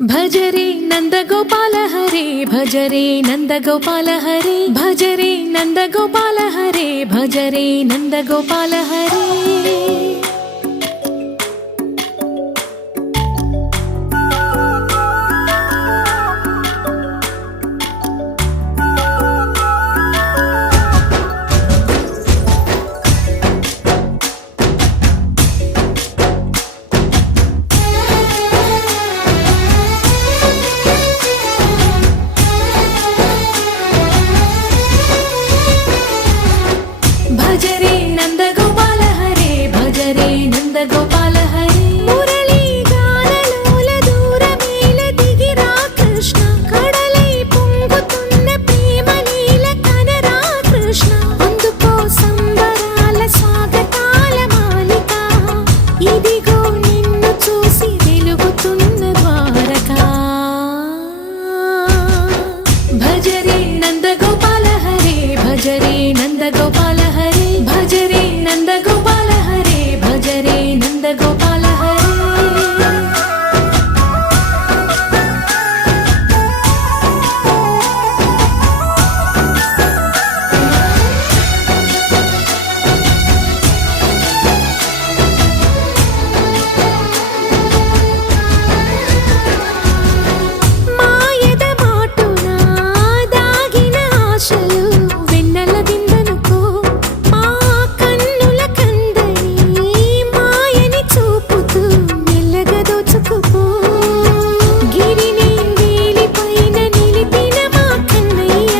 భజరే నందగోపాల హరే భజరే నందగోపాల హరే భజరే నందగోపాల హరే భజరే నందగోపాల హరే భజరే నందగోపాల హరే భజరే నందగోపాల హరే మురళీ గానలోల దూరమేల దిగిరా కృష్ణ కడలై పొంగుతున్న ప్రేమ లీల కనరా కృష్ణ అందుకో సంబరాల స్వాగతాల మాలిక ఇదిగో నిన్ను చూసి వెలుగుతున్న ద్వారకా భజరే నందగోపాల హరే భజరే నందగోపాల హరే భజరే నందగోపాల హరే భజరే నందగోపాల హరే మాయద మాటున దాగిన ఆశలు వెన్నెల దిందనుకో మా కన్నుల కందని మాయని చూపుతూ మెల్లగా దోచుకుపో గిరిని వేలిపైన నిలిపిన మా కన్నయ్య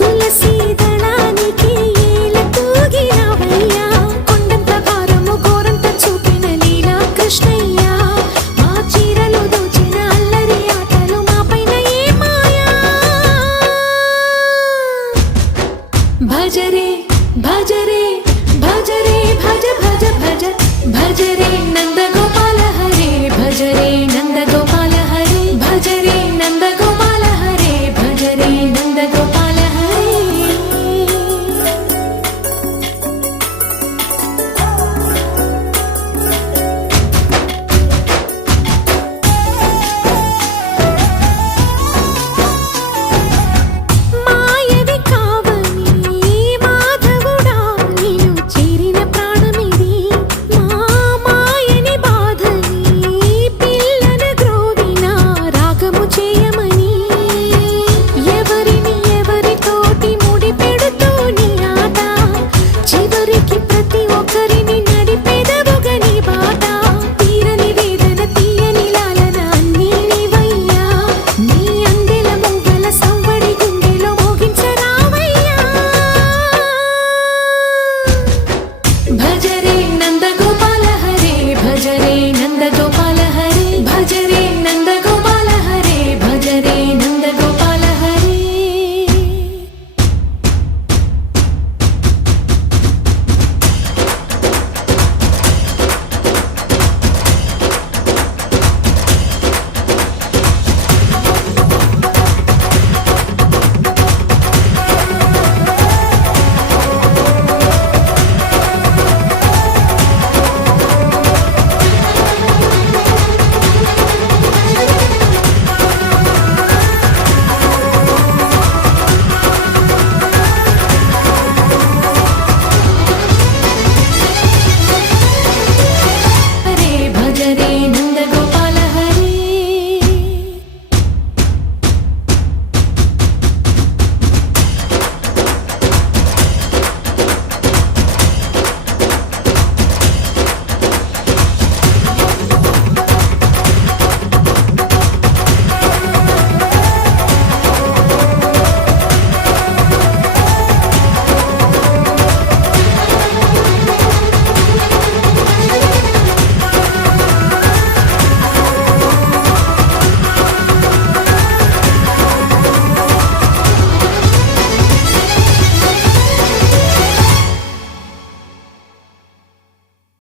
తులసి దళానికి ఏల తూగినవయ్యా కొండంత భారము గోరంత చూపిన లీలా కృష్ణయ్య మా చీరలు దోచిన అల్లరి ఆటలు మాపైన ఏ మాయా భజరే భజరే భజరే భజ భజ భజ భజరే నందగో